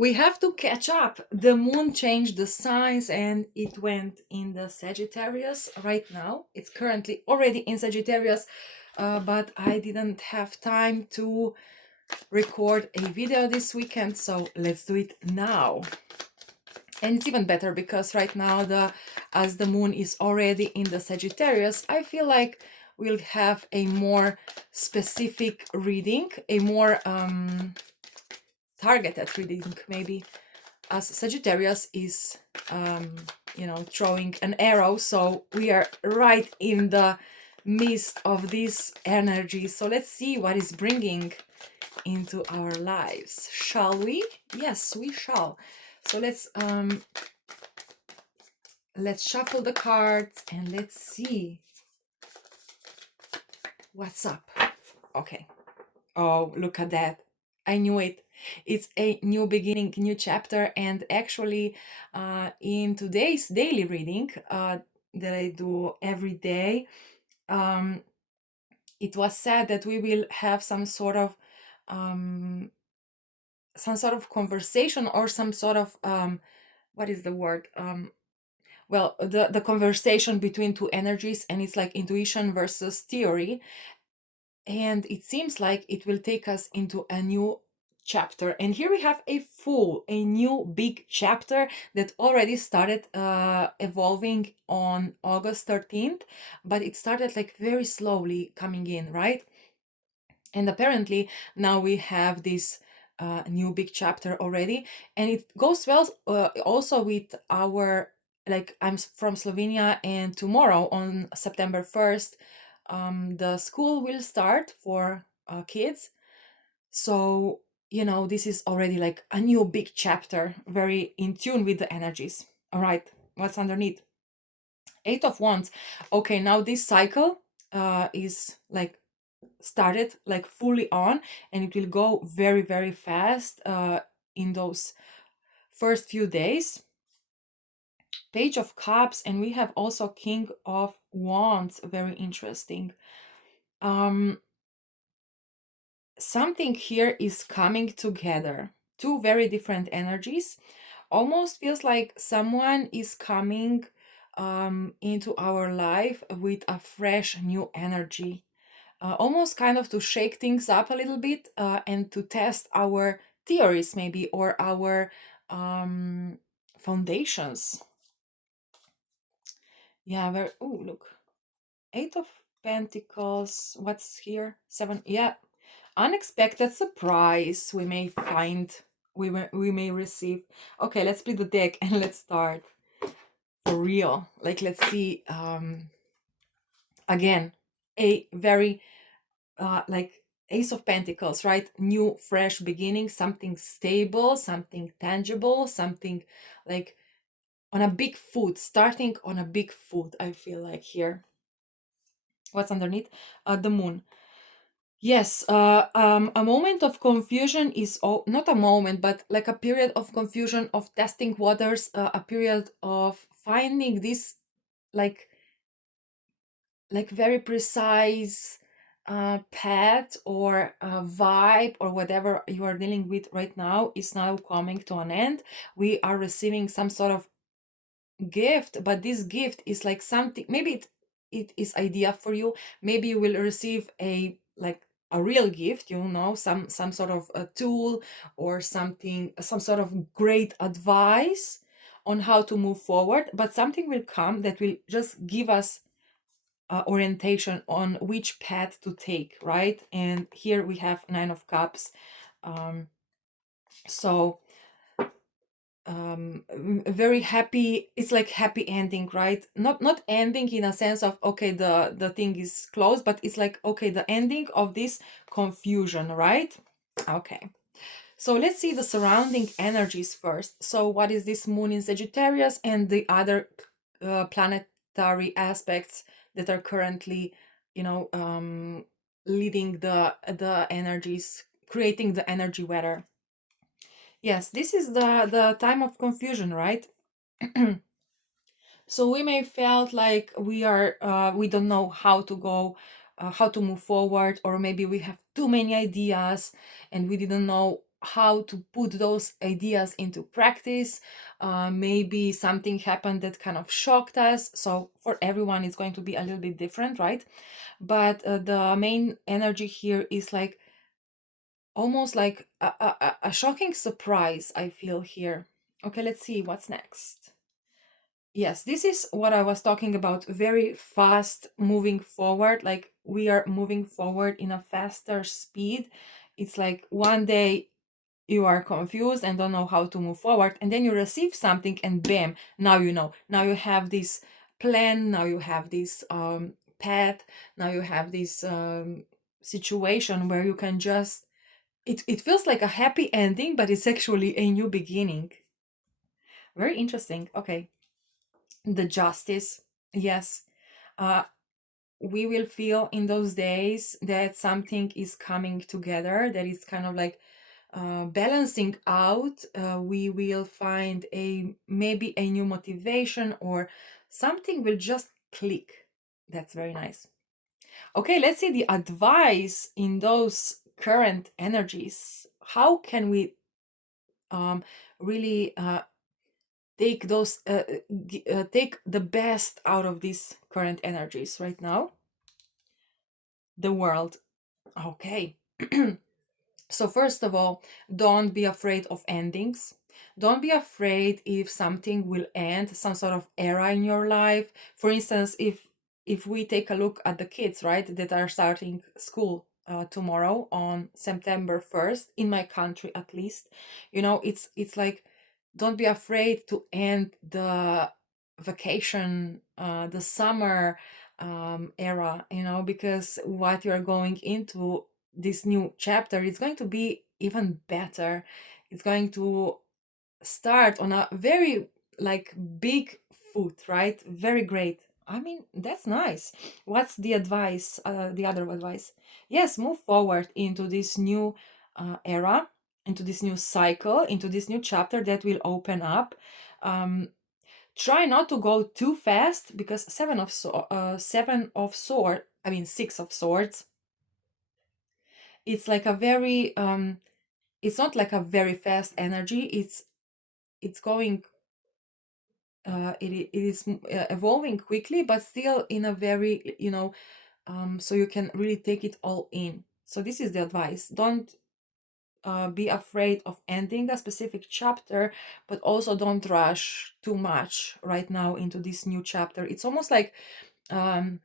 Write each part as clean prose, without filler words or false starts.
We have to catch up. The moon changed the signs and it went in the Sagittarius right now. It's currently already in Sagittarius, but I didn't have time to record a video this weekend, so let's do it now. And it's even better because right now, as the moon is already in the Sagittarius, I feel like we'll have a more specific reading, a more targeted reading maybe, as Sagittarius is throwing an arrow, so we are right in the midst of this energy. So let's see what is bringing into our lives, shall we? Yes, we shall. So let's shuffle the cards and let's see what's up. Okay. Oh, look at that. I knew it. It's a new beginning, new chapter. And actually, in today's daily reading that I do every day, it was said that we will have some sort of conversation, or some sort of what is the word? Well, the conversation between two energies, and it's like intuition versus theory. And it seems like it will take us into a new chapter. And here we have a new big chapter that already started evolving on August 13th, but it started like very slowly coming in, right? And apparently now we have this new big chapter already, and it goes well also with our, like, I'm from Slovenia, and tomorrow on September 1st, the school will start for kids. So, this is already like a new big chapter, very in tune with the energies. All right, what's underneath? Eight of Wands. Okay, now this cycle is like started like fully on, and it will go very, very fast in those first few days. Page of Cups, and we have also King of Wands. Very interesting. Something here is coming together. Two very different energies. Almost feels like someone is coming into our life with a fresh new energy. Almost kind of to shake things up a little bit, and to test our theories, maybe, or our foundations. Yeah, very. Oh, look. Eight of Pentacles. What's here? Seven. Yeah. Unexpected surprise we may find, we may receive. Okay, let's split the deck and let's start for real. Like, let's see again a very like Ace of Pentacles, right? New, fresh beginning, something stable, something tangible, something like on a big foot, starting on a big foot, I feel like here. What's underneath? The moon. Yes, a moment of confusion is not a moment, but like a period of confusion, of testing waters, a period of finding this like very precise path, or vibe, or whatever you are dealing with right now is now coming to an end. We are receiving some sort of gift, but this gift is like something, maybe it is idea for you. Maybe you will receive a like a real gift, some sort of a tool, or something, some sort of great advice on how to move forward. But something will come that will just give us orientation on which path to take, right? And here we have Nine of Cups. So very happy, it's like happy ending, right? Not ending in a sense of, okay, the thing is closed, but it's like, okay, the ending of this confusion, right? Okay, so let's see the surrounding energies first. So what is this moon in Sagittarius, and the other planetary aspects that are currently, leading the energies, creating the energy weather? Yes, this is the time of confusion, right? So we may felt like we don't know how to go, how to move forward, or maybe we have too many ideas and we didn't know how to put those ideas into practice. Maybe something happened that kind of shocked us. So for everyone, it's going to be a little bit different, right? But the main energy here is like almost like a shocking surprise, I feel here. Okay, let's see what's next. Yes, this is what I was talking about, very fast moving forward. Like we are moving forward in a faster speed. It's like one day you are confused and don't know how to move forward, and then you receive something and bam, now you know. Now you have this plan, now you have this path, now you have this situation where you can just, it feels like a happy ending, but it's actually a new beginning. Very interesting. Okay. The justice. Yes. Uh, we will feel in those days that something is coming together, that is kind of like balancing out. We will find a maybe a new motivation, or something will just click. That's very nice. Okay, let's see the advice in those current energies. How can we um, really take those take the best out of these current energies right now? The world. Okay. So first of all, don't be afraid of endings. Don't be afraid if something will end, some sort of era in your life. For instance, if we take a look at the kids, right, that are starting school tomorrow on September 1st, in my country at least, it's like, don't be afraid to end the vacation, the summer era, because what you're going into this new chapter is going to be even better. It's going to start on a very like big foot, right? Very great. I mean, that's nice. What's the advice, the other advice? Yes, move forward into this new era, into this new cycle, into this new chapter that will open up. um, Try not to go too fast, because seven of sword, I mean 6 of swords, it's like a very it's not like a very fast energy. It's going it is evolving quickly, but still in a very, so you can really take it all in. So this is the advice. Don't be afraid of ending a specific chapter, but also don't rush too much right now into this new chapter. It's almost like um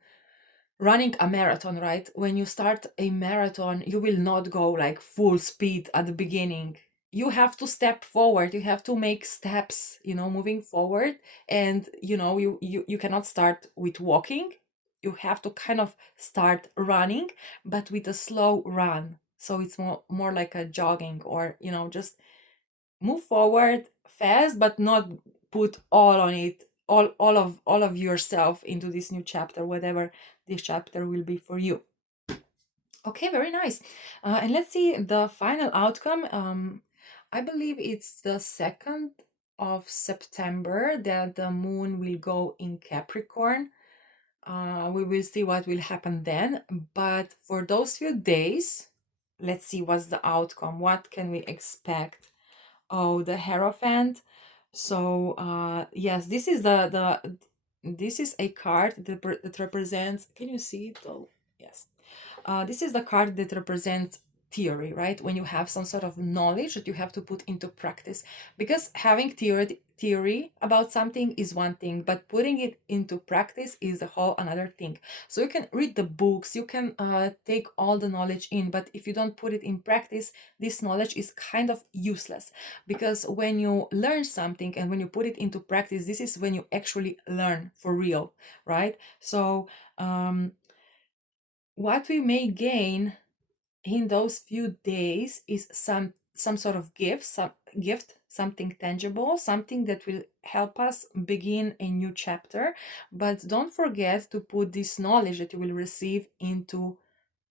running a marathon, right? When you start a marathon, you will not go like full speed at the beginning. You have to step forward, you have to make steps, moving forward. And you cannot start with walking. You have to kind of start running, but with a slow run. So it's more like a jogging, or just move forward fast, but not put all on it, all of yourself into this new chapter, whatever this chapter will be for you. Okay, very nice. And let's see the final outcome. I believe it's the 2nd of September that the moon will go in Capricorn. We will see what will happen then. But for those few days, let's see what's the outcome. What can we expect? Oh, the Hierophant. So, yes, this is this is a card that represents. Can you see it? Oh, yes. This is the card that represents theory, right? When you have some sort of knowledge that you have to put into practice. Because having theory about something is one thing, but putting it into practice is a whole another thing. So you can read the books, you can take all the knowledge in, but if you don't put it in practice, this knowledge is kind of useless. Because when you learn something and when you put it into practice, this is when you actually learn for real, right? So what we may gain in those few days is some sort of gift, something tangible, something that will help us begin a new chapter. But don't forget to put this knowledge that you will receive into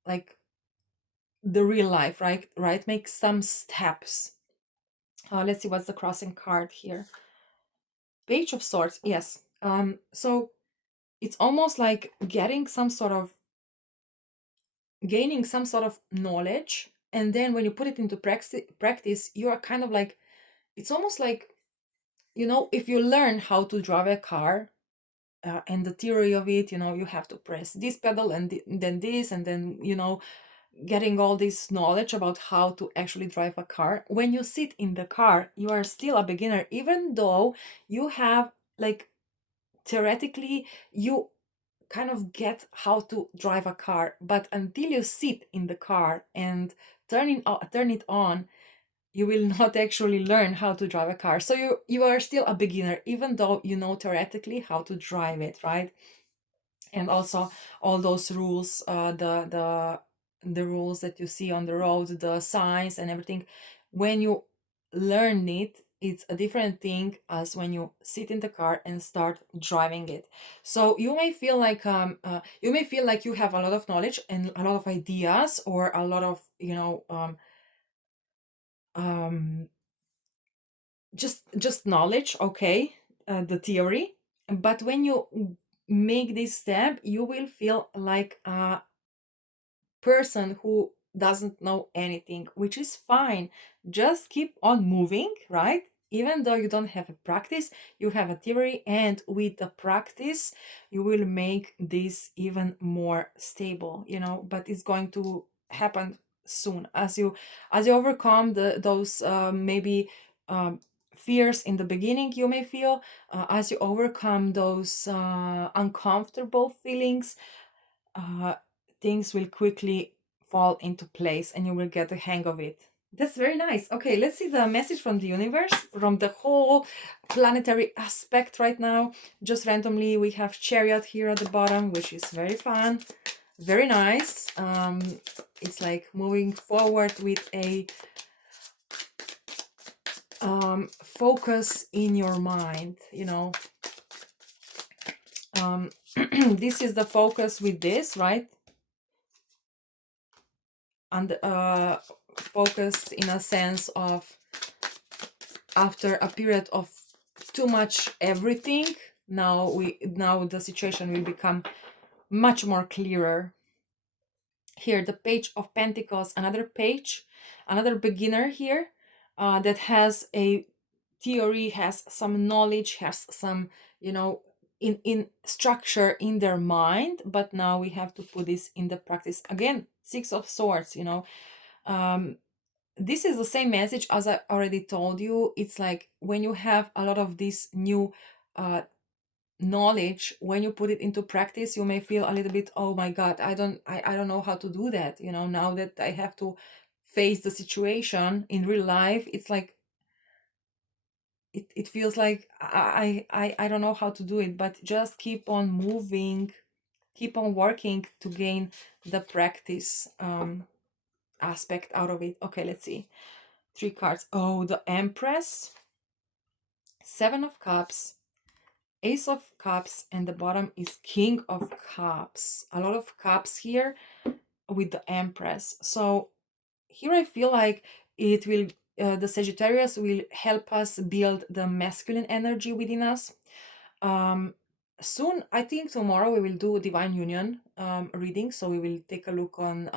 like the real life, right? Make some steps. Let's see what's the crossing card here. Page of Swords. Yes. So it's almost like gaining some sort of knowledge and then when you put it into practice, you are kind of like, it's almost like, if you learn how to drive a car, and the theory of it, you have to press this pedal and then this, and then, getting all this knowledge about how to actually drive a car. When you sit in the car, you are still a beginner, even though you have, like, theoretically, you kind of get how to drive a car, but until you sit in the car and turn it on, you will not actually learn how to drive a car. So you are still a beginner, even though you know theoretically how to drive it, right? And also all those rules, the rules that you see on the road, the signs and everything, when you learn it, it's a different thing as when you sit in the car and start driving it. So you may feel like you have a lot of knowledge and a lot of ideas, or a lot of, um just knowledge, okay, the theory. But when you make this step, you will feel like a person who doesn't know anything, which is fine. Just keep on moving, right? Even though you don't have a practice, you have a theory, and with the practice, you will make this even more stable, but it's going to happen soon as you overcome those maybe um, fears in the beginning you may feel, as you overcome those uncomfortable feelings, uh, things will quickly fall into place and you will get the hang of it. That's very nice. Okay, let's see the message from the universe, from the whole planetary aspect right now. Just randomly, we have Chariot here at the bottom, which is very fun, very nice. It's like moving forward with a focus in your mind, this is the focus with this, right? And focused in a sense of, after a period of too much everything, now the situation will become much more clearer. Here, the Page of Pentacles, another beginner here, that has a theory, has some knowledge, has some, in structure in their mind, but now we have to put this in the practice. Again, Six of Swords, um, this is the same message as I already told you. It's like when you have a lot of this new knowledge, when you put it into practice, you may feel a little bit, oh my god, I don't know how to do that, now that I have to face the situation in real life. It's like it feels like I don't know how to do it, but just keep on moving, keep on working to gain the practice aspect out of it. Okay, let's see. Three cards. Oh, the Empress, Seven of Cups, Ace of Cups, and the bottom is King of Cups. A lot of cups here with the Empress. So here I feel like it will, the Sagittarius will help us build the masculine energy within us. Soon, I think tomorrow we will do Divine Union reading. So we will take a look on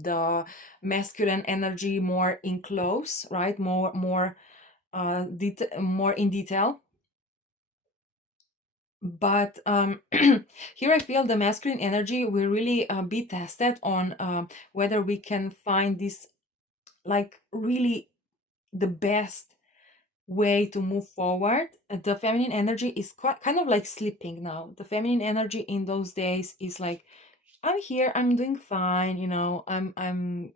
the masculine energy more in close, right? More more in detail. But here I feel the masculine energy will really be tested on whether we can find this, like, really the best way to move forward. The feminine energy is quite kind of like sleeping now. The feminine energy in those days is like, I'm here, I'm doing fine, I'm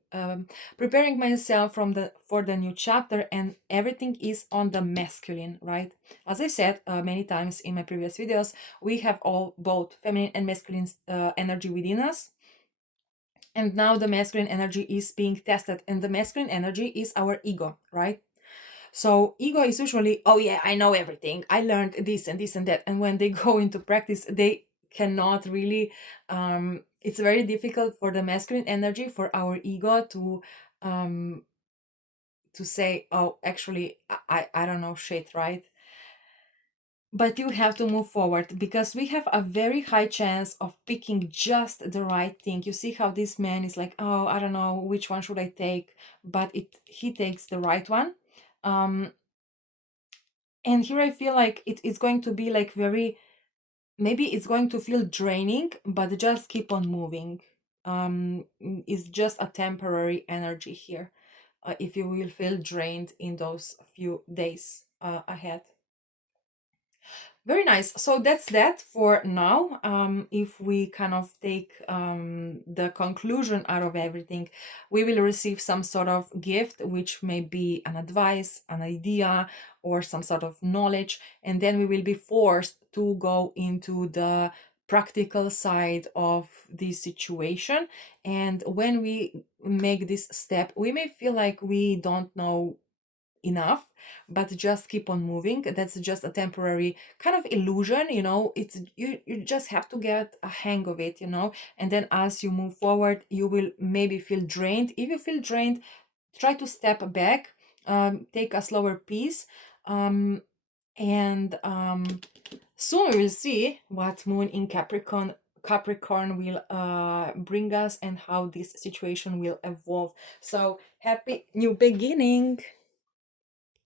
preparing myself for the new chapter, and everything is on the masculine, right? As I said many times in my previous videos, we have all both feminine and masculine energy within us. And now the masculine energy is being tested, and the masculine energy is our ego, right? So ego is usually, oh yeah, I know everything, I learned this and this and that. And when they go into practice, they cannot really, it's very difficult for the masculine energy, for our ego um to say, oh, actually, I don't know shit, right? but you have to move forward, because we have a very high chance of picking just the right thing. You see how this man is like, oh, I don't know which one should I take, but he takes the right one. um and here I feel like it's going to be like very, maybe it's going to feel draining, but just keep on moving. It's just a temporary energy here, if you will feel drained in those few days ahead. Very nice. So that's that for now. If we kind of take the conclusion out of everything, we will receive some sort of gift, which may be an advice, an idea, or some sort of knowledge. And then we will be forced to go into the practical side of the situation. And when we make this step, we may feel like we don't know enough, but just keep on moving. That's just a temporary kind of illusion, it's you just have to get a hang of it, and then as you move forward, you will maybe feel drained. If you feel drained, try to step back, take a slower pace, and soon we will see what moon in Capricorn will bring us, and how this situation will evolve. So happy new beginning.